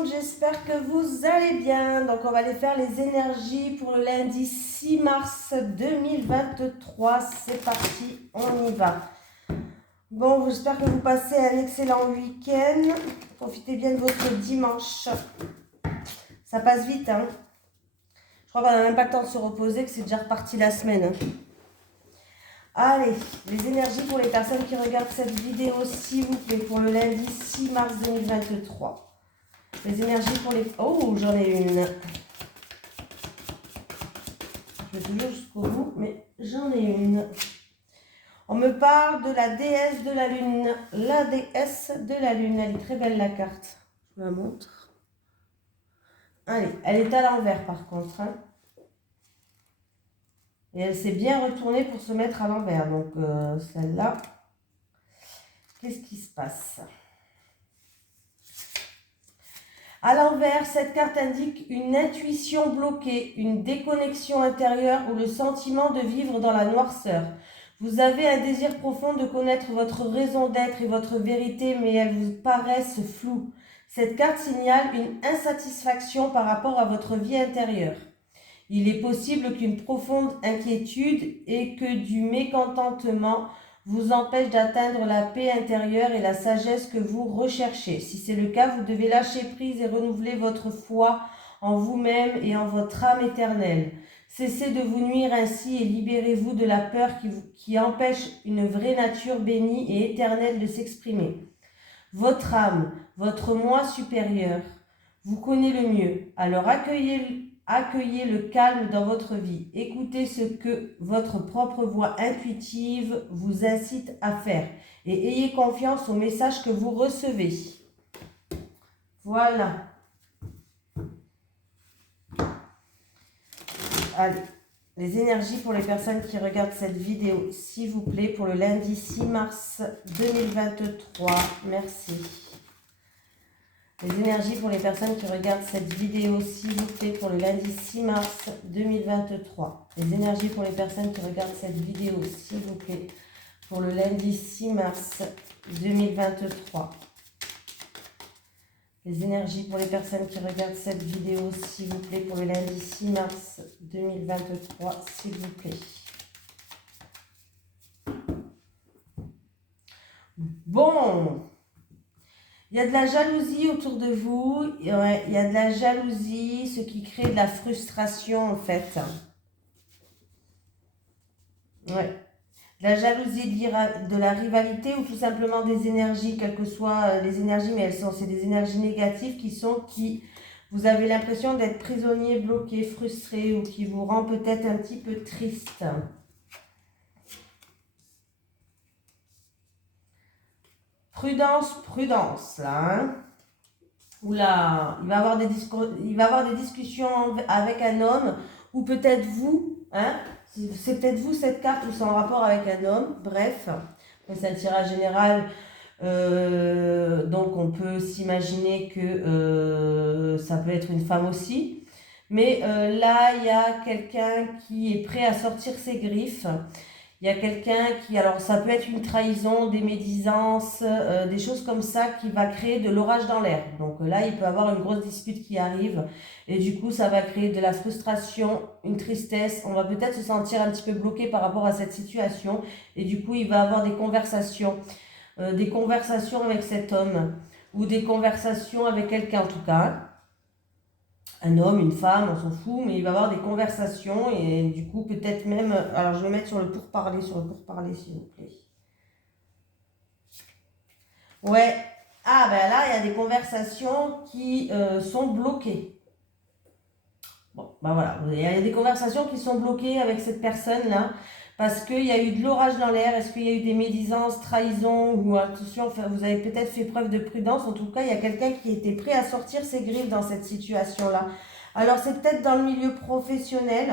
monde, j'espère que vous allez bien. Donc on va aller faire les énergies pour le lundi 6 mars 2023. C'est parti, on y va. Bon, j'espère que vous passez un excellent week-end. Profitez bien de votre dimanche. Ça passe vite, hein. Je crois qu'on n'a même pas le temps de se reposer, que c'est déjà reparti la semaine. Allez, les énergies pour les personnes qui regardent cette vidéo, s'il vous plaît, pour le lundi 6 mars 2023. Les énergies pour les... Oh, j'en ai une. Je vais toujours jusqu'au bout, mais j'en ai une. On me parle de la déesse de la lune. La déesse de la lune. Elle est très belle, la carte. Je vous la montre. Allez, elle est à l'envers, par contre. Hein. Et elle s'est bien retournée pour se mettre à l'envers. Donc, celle-là, qu'est-ce qui se passe ? À l'envers, cette carte indique une intuition bloquée, une déconnexion intérieure ou le sentiment de vivre dans la noirceur. Vous avez un désir profond de connaître votre raison d'être et votre vérité, mais elles vous paraissent floues. Cette carte signale une insatisfaction par rapport à votre vie intérieure. Il est possible qu'une profonde inquiétude et que du mécontentement vous empêche d'atteindre la paix intérieure et la sagesse que vous recherchez. Si c'est le cas, vous devez lâcher prise et renouveler votre foi en vous-même et en votre âme éternelle. Cessez de vous nuire ainsi et libérez-vous de la peur qui empêche une vraie nature bénie et éternelle de s'exprimer. Votre âme, votre moi supérieur, vous connaît le mieux. Alors accueillez le calme dans votre vie. Écoutez ce que votre propre voix intuitive vous incite à faire et ayez confiance au message que vous recevez. Voilà. Allez, les énergies pour les personnes qui regardent cette vidéo, s'il vous plaît, pour le lundi 6 mars 2023. Merci. Les énergies pour les personnes qui regardent cette vidéo, s'il vous plaît, pour le lundi 6 mars 2023. Les énergies pour les personnes qui regardent cette vidéo, s'il vous plaît, pour le lundi 6 mars 2023. Les énergies pour les personnes qui regardent cette vidéo, s'il vous plaît, pour le lundi 6 mars 2023, s'il vous plaît. Bon. Il y a de la jalousie autour de vous, ouais, il y a de la jalousie, ce qui crée de la frustration en fait. Ouais. De la jalousie, de la rivalité ou tout simplement des énergies, quelles que soient les énergies, mais c'est des énergies négatives qui vous avez l'impression d'être prisonnier, bloqué, frustré ou qui vous rend peut-être un petit peu triste. Prudence, prudence, là. Hein. Oula, il va avoir des discussions avec un homme, ou peut-être vous, hein, c'est peut-être vous cette carte, ou c'est en rapport avec un homme, bref, c'est un tirage général, donc on peut s'imaginer que ça peut être une femme aussi, mais là il y a quelqu'un qui est prêt à sortir ses griffes. Il y a quelqu'un qui, alors ça peut être une trahison, des médisances, des choses comme ça qui va créer de l'orage dans l'air. Donc là, il peut y avoir une grosse dispute qui arrive et du coup, ça va créer de la frustration, une tristesse. On va peut-être se sentir un petit peu bloqué par rapport à cette situation et du coup, il va y avoir des conversations avec cet homme ou des conversations avec quelqu'un en tout cas. Un homme, une femme, on s'en fout, mais il va y avoir des conversations et du coup peut-être même... Alors je vais mettre sur le pourparler, s'il vous plaît. Ouais, ah ben là il y a des conversations qui sont bloquées. Bon, ben voilà, il y a des conversations qui sont bloquées avec cette personne-là parce qu'il y a eu de l'orage dans l'air, est-ce qu'il y a eu des médisances, trahisons ou attention, enfin, vous avez peut-être fait preuve de prudence, en tout cas il y a quelqu'un qui était prêt à sortir ses griffes dans cette situation-là. Alors c'est peut-être dans le milieu professionnel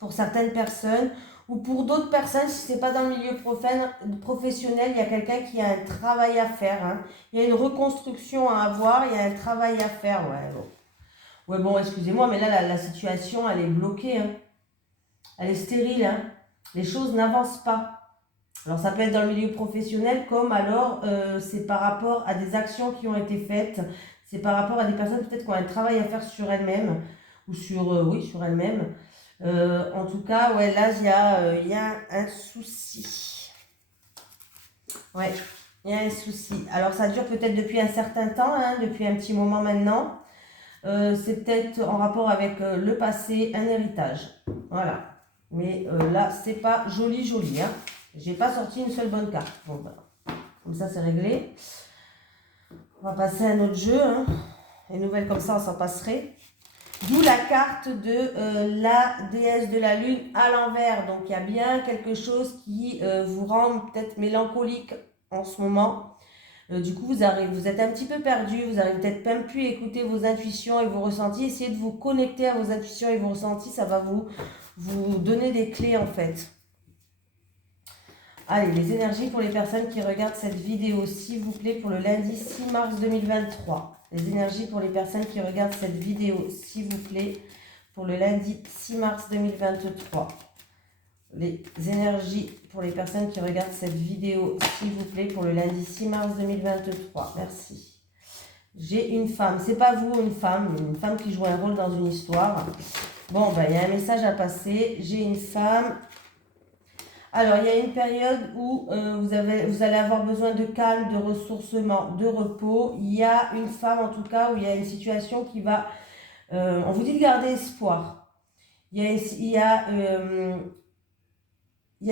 pour certaines personnes ou pour d'autres personnes, si ce n'est pas dans le milieu professionnel, il y a quelqu'un qui a un travail à faire. Hein. Il y a une reconstruction à avoir, il y a un travail à faire. Ouais, bon. Ouais, bon, excusez-moi, mais là, la situation, elle est bloquée. Hein. Elle est stérile. Hein. Les choses n'avancent pas. Alors, ça peut être dans le milieu professionnel, comme alors, c'est par rapport à des actions qui ont été faites. C'est par rapport à des personnes peut-être qui ont un travail à faire sur elles-mêmes, ou sur, oui, sur elles-mêmes. En tout cas, ouais, là, il y a un souci. Ouais, il y a un souci. Alors, ça dure peut-être depuis un certain temps, hein, depuis un petit moment maintenant. C'est peut-être en rapport avec le passé, un héritage. Voilà. Mais là, c'est pas joli, joli. Hein. J'ai pas sorti une seule bonne carte. Bon, bah, comme ça, c'est réglé. On va passer à un autre jeu. Hein. Les nouvelles comme ça, on s'en passerait. D'où la carte de la déesse de la lune à l'envers. Donc, il y a bien quelque chose qui vous rend peut-être mélancolique en ce moment. Du coup, vous êtes un petit peu perdu, vous n'arrivez peut-être même plus à écouter vos intuitions et vos ressentis. Essayez de vous connecter à vos intuitions et vos ressentis, ça va vous donner des clés en fait. Allez, les énergies pour les personnes qui regardent cette vidéo, s'il vous plaît, pour le lundi 6 mars 2023. Les énergies pour les personnes qui regardent cette vidéo, s'il vous plaît, pour le lundi 6 mars 2023. Les énergies pour les personnes qui regardent cette vidéo, s'il vous plaît, pour le lundi 6 mars 2023. Merci. J'ai une femme. C'est pas vous, une femme qui joue un rôle dans une histoire. Bon, ben, il y a un message à passer. J'ai une femme. Alors, il y a une période où vous allez avoir besoin de calme, de ressourcement, de repos. Il y a une femme, en tout cas, où il y a une situation qui va... on vous dit de garder espoir. Il y a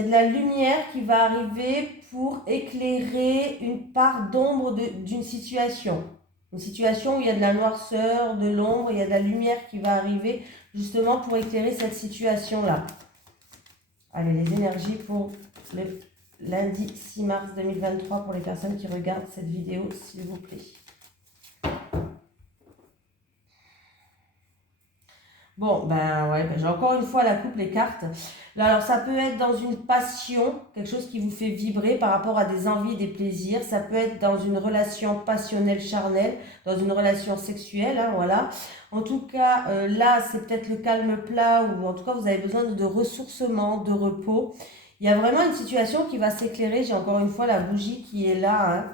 de la lumière qui va arriver pour éclairer une part d'ombre d'une situation. Une situation où il y a de la noirceur, de l'ombre, il y a de la lumière qui va arriver justement pour éclairer cette situation-là. Allez, les énergies pour le lundi 6 mars 2023 pour les personnes qui regardent cette vidéo, s'il vous plaît. Bon, ben ouais, j'ai encore une fois la coupe, les cartes. Là, alors, ça peut être dans une passion, quelque chose qui vous fait vibrer par rapport à des envies, des plaisirs. Ça peut être dans une relation passionnelle, charnelle, dans une relation sexuelle, hein, voilà. En tout cas, là, c'est peut-être le calme plat ou en tout cas, vous avez besoin de ressourcement, de repos. Il y a vraiment une situation qui va s'éclairer. J'ai encore une fois la bougie qui est là, hein.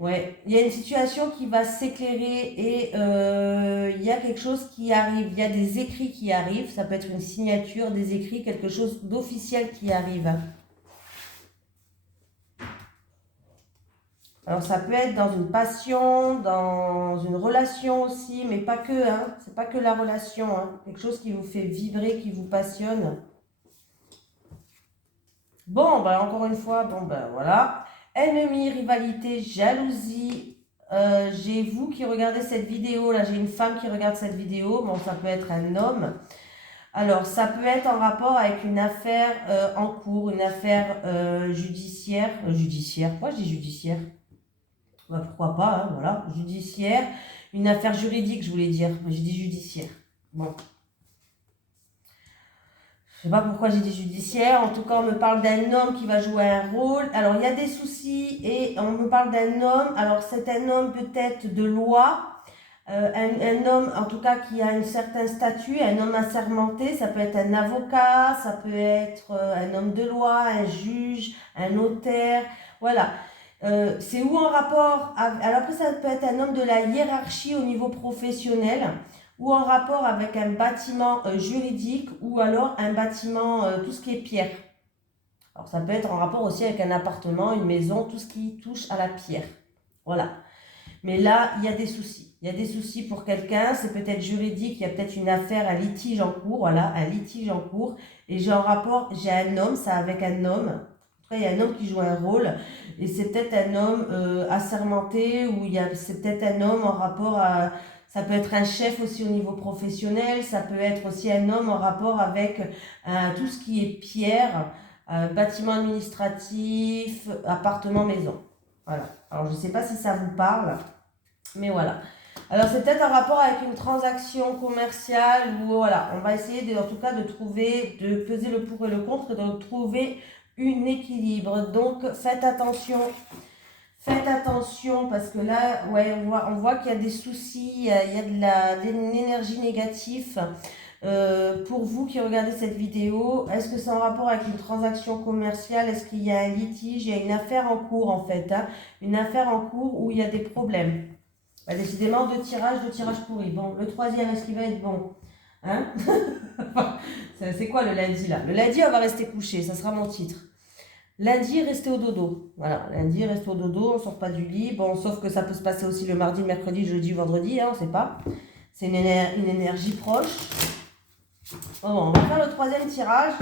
Ouais, il y a une situation qui va s'éclairer et il y a quelque chose qui arrive, il y a des écrits qui arrivent, ça peut être une signature, des écrits, quelque chose d'officiel qui arrive. Alors ça peut être dans une passion, dans une relation aussi, mais pas que, hein, c'est pas que la relation, hein, quelque chose qui vous fait vibrer, qui vous passionne. Bon, bah encore une fois, bon ben voilà. Ennemis, rivalité, jalousie. J'ai vous qui regardez cette vidéo, là j'ai une femme qui regarde cette vidéo, bon ça peut être un homme. Alors ça peut être en rapport avec une affaire en cours, une affaire judiciaire. Pourquoi je dis judiciaire? Bah, pourquoi pas, hein, voilà, judiciaire. Une affaire juridique, je voulais dire, mais j'ai dit judiciaire. Bon. Je sais pas pourquoi j'ai dit judiciaire. En tout cas, on me parle d'un homme qui va jouer un rôle. Alors, il y a des soucis et on me parle d'un homme. Alors, c'est un homme peut-être de loi. Un homme, en tout cas, qui a un certain statut. Un homme assermenté. Ça peut être un avocat. Ça peut être un homme de loi, un juge, un notaire. Voilà. C'est où en rapport... Alors après, ça peut être un homme de la hiérarchie au niveau professionnel ou en rapport avec un bâtiment juridique ou alors un bâtiment, tout ce qui est pierre. Alors ça peut être en rapport aussi avec un appartement, une maison, tout ce qui touche à la pierre. Voilà. Mais là, il y a des soucis. Il y a des soucis pour quelqu'un, c'est peut-être juridique, il y a peut-être une affaire, un litige en cours, voilà, un litige en cours. Et j'ai en rapport, j'ai un homme, ça avec un homme. En tout cas, il y a un homme qui joue un rôle. Et c'est peut-être un homme assermenté ou c'est peut-être un homme en rapport à... Ça peut être un chef aussi au niveau professionnel, ça peut être aussi un homme en rapport avec tout ce qui est pierre, bâtiment administratif, appartement, maison. Voilà. Alors, je ne sais pas si ça vous parle, mais voilà. Alors, c'est peut-être un rapport avec une transaction commerciale où, voilà, on va essayer en tout cas de trouver, de peser le pour et le contre et de trouver un équilibre. Donc, faites attention. Faites attention parce que là, ouais, on voit qu'il y a des soucis, il y a une énergie négative. Pour vous qui regardez cette vidéo, est-ce que c'est en rapport avec une transaction commerciale? Est-ce qu'il y a un litige? Il y a une affaire en cours en fait, hein, une affaire en cours où il y a des problèmes. Bah, décidément, deux tirages pourris. Bon, le troisième, est-ce qu'il va être bon? Hein? C'est quoi le lundi là? Le lundi, on va rester couché, ça sera mon titre. Lundi, rester au dodo. Voilà, lundi, rester au dodo, on sort pas du lit. Bon, sauf que ça peut se passer aussi le mardi, le mercredi, le jeudi, vendredi, hein, on sait pas. C'est une énergie proche. Bon, on va faire le troisième tirage.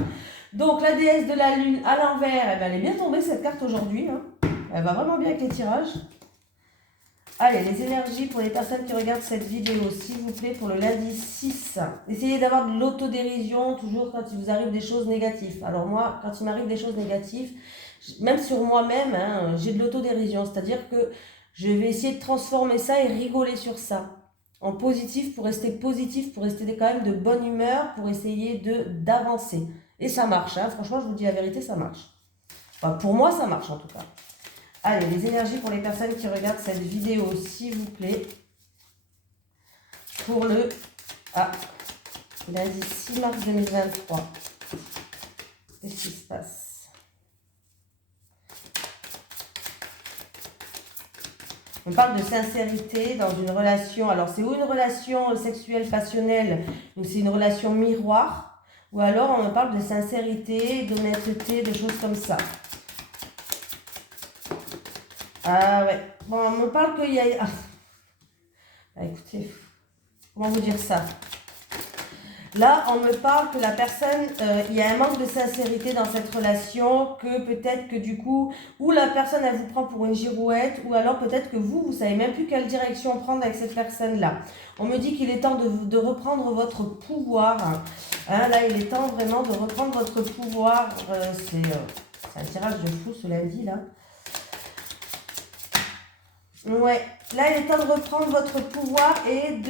Donc, la déesse de la lune à l'envers, elle est bien tombée cette carte aujourd'hui. Hein. Elle va vraiment bien avec les tirages. Allez, les énergies pour les personnes qui regardent cette vidéo, s'il vous plaît, pour le lundi 6. Essayez d'avoir de l'autodérision toujours quand il vous arrive des choses négatives. Alors moi, quand il m'arrive des choses négatives, même sur moi-même, hein, j'ai de l'autodérision. C'est-à-dire que je vais essayer de transformer ça et rigoler sur ça. En positif, pour rester quand même de bonne humeur, pour essayer d'avancer. Et ça marche, hein. Franchement, je vous dis la vérité, ça marche. Enfin, pour moi, ça marche en tout cas. Allez, les énergies pour les personnes qui regardent cette vidéo, s'il vous plaît. Pour le lundi 6 mars 2023. Qu'est-ce qui se passe? On parle de sincérité dans une relation. Alors, c'est ou une relation sexuelle passionnelle, ou c'est une relation miroir, ou alors on parle de sincérité, d'honnêteté, de choses comme ça. Ah ouais. Bon, on me parle qu'il y a... Ah, écoutez, comment vous dire ça? Là, on me parle que la personne, il y a un manque de sincérité dans cette relation, que peut-être que du coup, ou la personne, elle vous prend pour une girouette, ou alors peut-être que vous savez même plus quelle direction prendre avec cette personne-là. On me dit qu'il est temps de reprendre votre pouvoir. Hein, là, il est temps vraiment de reprendre votre pouvoir. C'est un tirage de fou ce lundi, là. Ouais, là il est temps de reprendre votre pouvoir et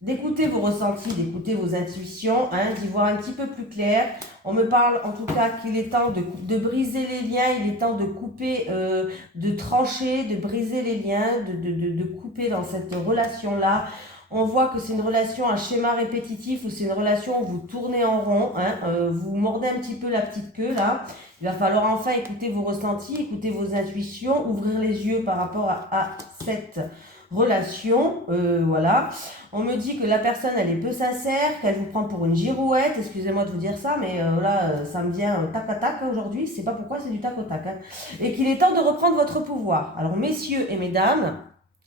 d'écouter vos ressentis, d'écouter vos intuitions, hein, d'y voir un petit peu plus clair. On me parle en tout cas qu'il est temps de briser les liens, il est temps de couper, de trancher, de briser les liens, de couper dans cette relation-là. On voit que c'est une relation à schéma répétitif ou c'est une relation où vous tournez en rond, hein, vous mordez un petit peu la petite queue là. Il va falloir enfin écouter vos ressentis, écouter vos intuitions, ouvrir les yeux par rapport à cette relation. Voilà. On me dit que la personne, elle est peu sincère, qu'elle vous prend pour une girouette. Excusez-moi de vous dire ça, mais là, ça me vient tac à tac aujourd'hui. Je ne sais pas pourquoi, c'est du tac au tac. Hein. Et qu'il est temps de reprendre votre pouvoir. Alors, messieurs et mesdames,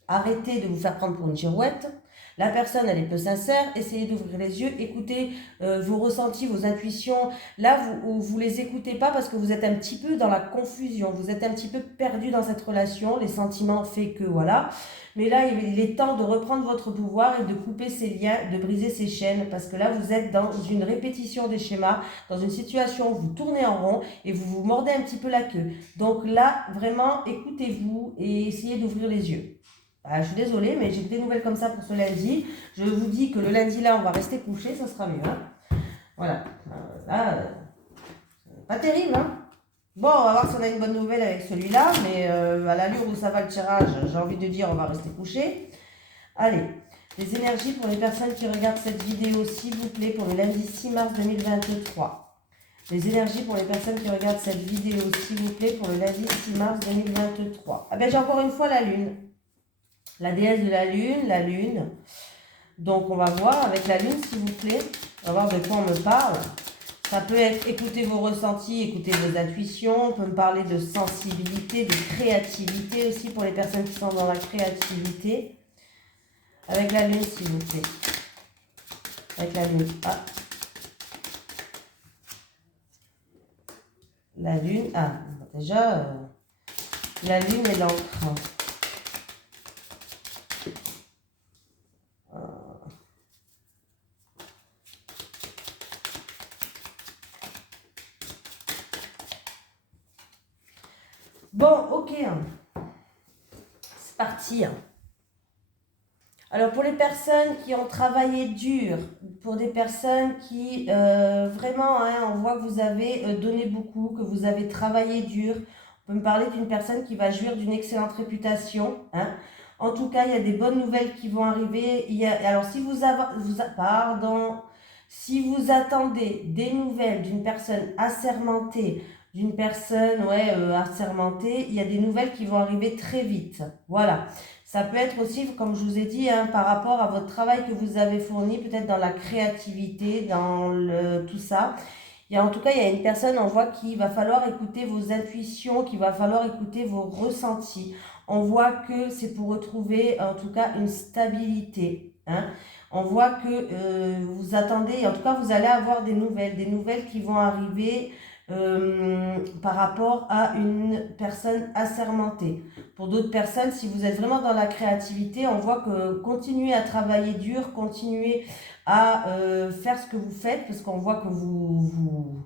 arrêtez de vous faire prendre pour une girouette. La personne, elle est peu sincère, essayez d'ouvrir les yeux, écoutez vos ressentis, vos intuitions. Là, vous les écoutez pas parce que vous êtes un petit peu dans la confusion, vous êtes un petit peu perdu dans cette relation, les sentiments fait que voilà. Mais là, il est temps de reprendre votre pouvoir et de couper ces liens, de briser ces chaînes parce que là, vous êtes dans une répétition des schémas, dans une situation où vous tournez en rond et vous vous mordez un petit peu la queue. Donc là, vraiment, écoutez-vous et essayez d'ouvrir les yeux. Ah, je suis désolée, mais j'ai que des nouvelles comme ça pour ce lundi. Je vous dis que le lundi, là, on va rester couché, ça sera mieux. Hein. Voilà. Là, pas terrible. Hein. Bon, on va voir si on a une bonne nouvelle avec celui-là, mais à l'allure où ça va le tirage, j'ai envie de dire, on va rester couché. Allez, les énergies pour les personnes qui regardent cette vidéo, s'il vous plaît, pour le lundi 6 mars 2023. Les énergies pour les personnes qui regardent cette vidéo, s'il vous plaît, pour le lundi 6 mars 2023. Ah ben, j'ai encore une fois la lune. La déesse de la lune. Donc, on va voir avec la lune, s'il vous plaît. On va voir de quoi on me parle. Ça peut être écouter vos ressentis, écouter vos intuitions. On peut me parler de sensibilité, de créativité aussi pour les personnes qui sont dans la créativité. Avec la lune, s'il vous plaît. Avec la lune. Ah. La lune. Ah, déjà, la lune et l'encre. Bon, ok, c'est parti. Alors, pour les personnes qui ont travaillé dur, pour des personnes qui, vraiment, hein, on voit que vous avez donné beaucoup, que vous avez travaillé dur. On peut me parler d'une personne qui va jouir d'une excellente réputation. Hein. En tout cas, il y a des bonnes nouvelles qui vont arriver. Alors, si si vous attendez des nouvelles d'une personne assermentée, d'une personne ouais, assermentée, il y a des nouvelles qui vont arriver très vite. Voilà. Ça peut être aussi, comme je vous ai dit, hein, par rapport à votre travail que vous avez fourni, peut-être dans la créativité, dans tout ça. En tout cas, il y a une personne, on voit qu'il va falloir écouter vos intuitions, qu'il va falloir écouter vos ressentis. On voit que c'est pour retrouver, en tout cas, une stabilité. Hein. On voit que vous attendez, en tout cas, vous allez avoir des nouvelles qui vont arriver par rapport à une personne assermentée. Pour d'autres personnes, si vous êtes vraiment dans la créativité, on voit que continuez à travailler dur, continuez à faire ce que vous faites, parce qu'on voit que vous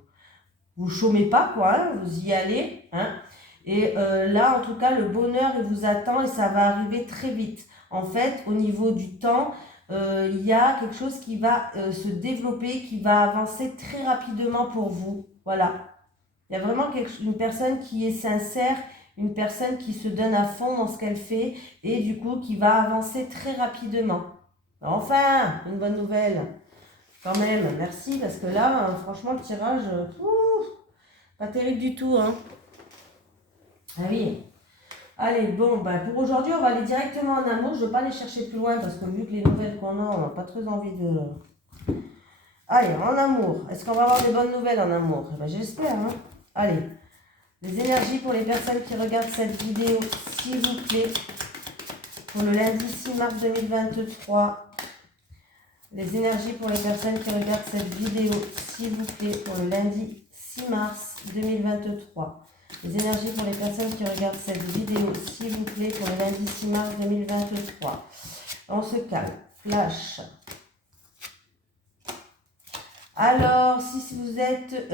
chômez pas, quoi, hein, vous y allez. Hein. Et là, en tout cas, le bonheur, il vous attend et ça va arriver très vite. En fait, au niveau du temps, il y a quelque chose qui va se développer, qui va avancer très rapidement pour vous. Voilà. Il y a vraiment une personne qui est sincère, une personne qui se donne à fond dans ce qu'elle fait et du coup qui va avancer très rapidement. Enfin, une bonne nouvelle. Quand même, merci parce que là, franchement, le tirage, pas terrible du tout. Hein. Ah oui. Allez, bon, bah, pour aujourd'hui, on va aller directement en amour. Je ne veux pas aller chercher plus loin parce que vu que les nouvelles qu'on a, on n'a pas très envie de... Allez, en amour. Est-ce qu'on va avoir des bonnes nouvelles en amour? Ben, j'espère. Hein. Allez, les énergies pour les personnes qui regardent cette vidéo, s'il vous plaît. Pour le lundi 6 mars 2023. Les énergies pour les personnes qui regardent cette vidéo, s'il vous plaît. Pour le lundi 6 mars 2023. Les énergies pour les personnes qui regardent cette vidéo, s'il vous plaît, pour le lundi 6 mars 2023. On se calme. Flash. Alors, si vous êtes...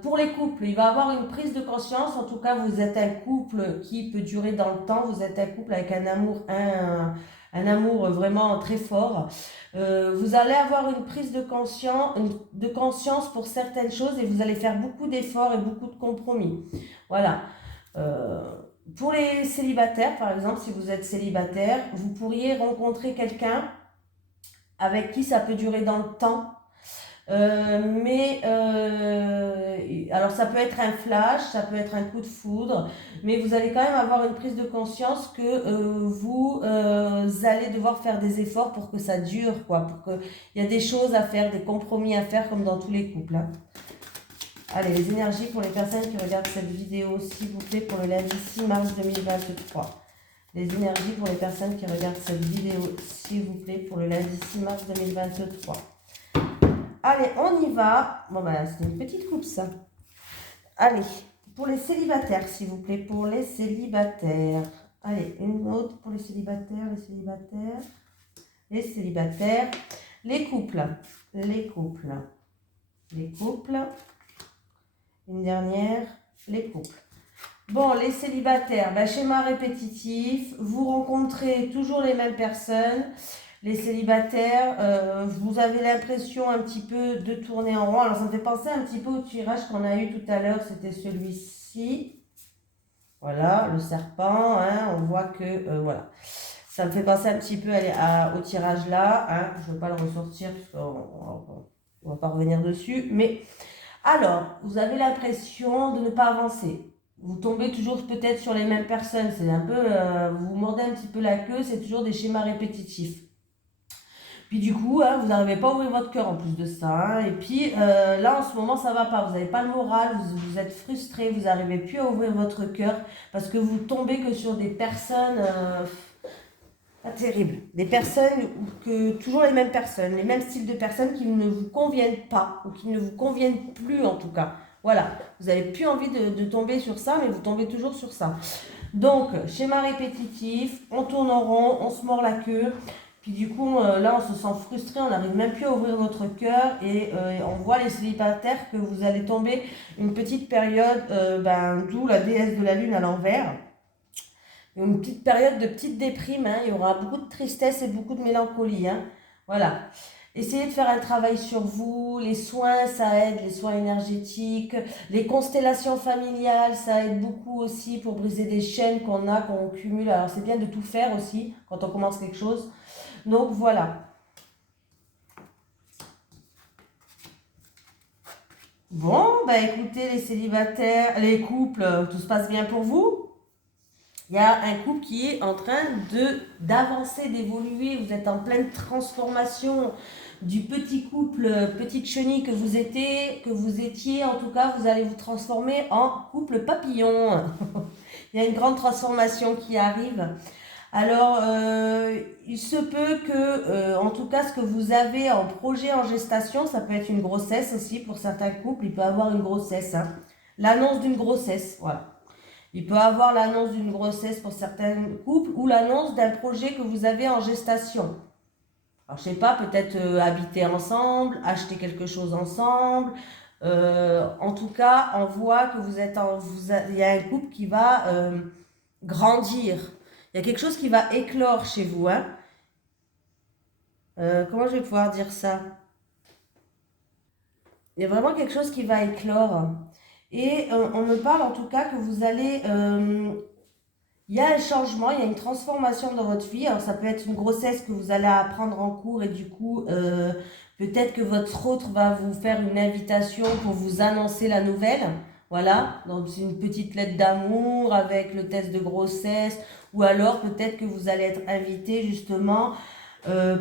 pour les couples, il va y avoir une prise de conscience. En tout cas, vous êtes un couple qui peut durer dans le temps. Vous êtes un couple avec un amour vraiment très fort. Vous allez avoir une prise de conscience pour certaines choses et vous allez faire beaucoup d'efforts et beaucoup de compromis. Voilà. Pour les célibataires, par exemple, si vous êtes célibataire, vous pourriez rencontrer quelqu'un avec qui ça peut durer dans le temps. Alors ça peut être un flash, ça peut être un coup de foudre, mais vous allez quand même avoir une prise de conscience que vous allez devoir faire des efforts pour que ça dure, quoi, pour qu'il y a des choses à faire, des compromis à faire comme dans tous les couples. Hein. Allez, les énergies pour les personnes qui regardent cette vidéo, s'il vous plaît, pour le lundi 6 mars 2023. Les énergies pour les personnes qui regardent cette vidéo, s'il vous plaît, pour le lundi 6 mars 2023. Allez, on y va. Bon, ben, c'est une petite coupe, ça. Allez, pour les célibataires, s'il vous plaît, pour les célibataires. Allez, une autre pour les célibataires, les couples, une dernière, les couples. Bon, les célibataires, ben, schéma répétitif, vous rencontrez toujours les mêmes personnes. Les célibataires, vous avez l'impression un petit peu de tourner en rond. Alors, ça me fait penser un petit peu au tirage qu'on a eu tout à l'heure. C'était celui-ci. Voilà, le serpent. Hein, on voit que, voilà. Ça me fait penser un petit peu au tirage là. Hein, je ne veux pas le ressortir parce qu'on ne va pas revenir dessus. Mais, alors, vous avez l'impression de ne pas avancer. Vous tombez toujours peut-être sur les mêmes personnes. C'est un peu, vous mordez un petit peu la queue. C'est toujours des schémas répétitifs. Puis du coup, hein, vous n'arrivez pas à ouvrir votre cœur en plus de ça. Hein. Et puis là, en ce moment, ça ne va pas. Vous n'avez pas le moral, vous êtes frustré, vous n'arrivez plus à ouvrir votre cœur parce que vous tombez que sur des personnes pas terribles. Des personnes, toujours les mêmes personnes, les mêmes styles de personnes qui ne vous conviennent pas ou qui ne vous conviennent plus en tout cas. Voilà, vous n'avez plus envie de tomber sur ça, mais vous tombez toujours sur ça. Donc, schéma répétitif, on tourne en rond, on se mord la queue. Puis du coup, là, on se sent frustré, on n'arrive même plus à ouvrir notre cœur et on voit les célibataires que vous allez tomber une petite période, d'où la déesse de la lune à l'envers. Une petite période de petite déprime, hein, il y aura beaucoup de tristesse et beaucoup de mélancolie. Hein, voilà. Essayez de faire un travail sur vous, les soins, ça aide, les soins énergétiques, les constellations familiales, ça aide beaucoup aussi pour briser des chaînes qu'on cumule. Alors c'est bien de tout faire aussi quand on commence quelque chose. Donc voilà. Bon, bah écoutez, les célibataires, les couples, tout se passe bien pour vous? Il y a un couple qui est en train d'avancer, d'évoluer. Vous êtes en pleine transformation du petit couple, petite chenille que vous étiez. En tout cas, vous allez vous transformer en couple papillon. Il y a une grande transformation qui arrive. Alors, il se peut que, en tout cas, ce que vous avez en projet en gestation, ça peut être une grossesse aussi pour certains couples. Il peut avoir une grossesse, hein. L'annonce d'une grossesse, voilà. Il peut avoir l'annonce d'une grossesse pour certains couples ou l'annonce d'un projet que vous avez en gestation. Alors, je sais pas, peut-être habiter ensemble, acheter quelque chose ensemble. En tout cas, on voit que il y a un couple qui va grandir. Il y a quelque chose qui va éclore chez vous, hein. Comment je vais pouvoir dire ça? Il y a vraiment quelque chose qui va éclore. Et on me parle en tout cas que vous allez... il y a un changement, il y a une transformation dans votre vie. Alors ça peut être une grossesse que vous allez apprendre en cours et du coup, peut-être que votre autre va vous faire une invitation pour vous annoncer la nouvelle. Voilà, donc c'est une petite lettre d'amour avec le test de grossesse. Ou alors peut-être que vous allez être invité justement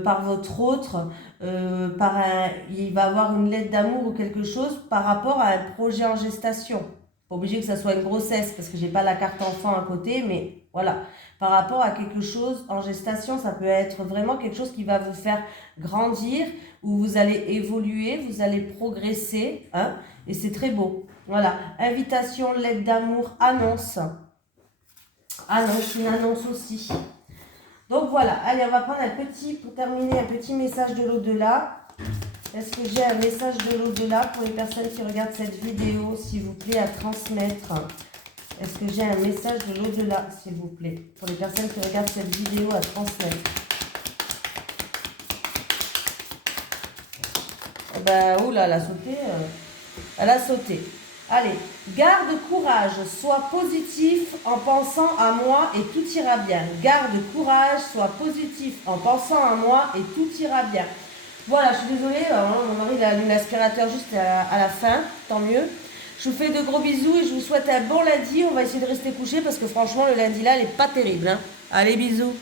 par votre autre, il va avoir une lettre d'amour ou quelque chose par rapport à un projet en gestation. Pas obligé que ça soit une grossesse parce que j'ai pas la carte enfant à côté, mais voilà. Par rapport à quelque chose en gestation, ça peut être vraiment quelque chose qui va vous faire grandir, où vous allez évoluer, vous allez progresser, hein, et c'est très beau. Voilà. Invitation, lettre d'amour, annonce. Annonce, une annonce aussi. Donc voilà, allez, on va prendre pour terminer, un petit message de l'au-delà. Est-ce que j'ai un message de l'au-delà pour les personnes qui regardent cette vidéo, s'il vous plaît, à transmettre? Est-ce que j'ai un message de l'au-delà, s'il vous plaît, pour les personnes qui regardent cette vidéo à transmettre? Eh ben, oula, elle a sauté. Elle a sauté. Allez, garde courage, sois positif en pensant à moi et tout ira bien. Garde courage, sois positif en pensant à moi et tout ira bien. Voilà, je suis désolée, mon mari il a allumé l'aspirateur juste à la fin, tant mieux. Je vous fais de gros bisous et je vous souhaite un bon lundi. On va essayer de rester couché parce que franchement, le lundi là, il n'est pas terrible, hein. Allez, bisous.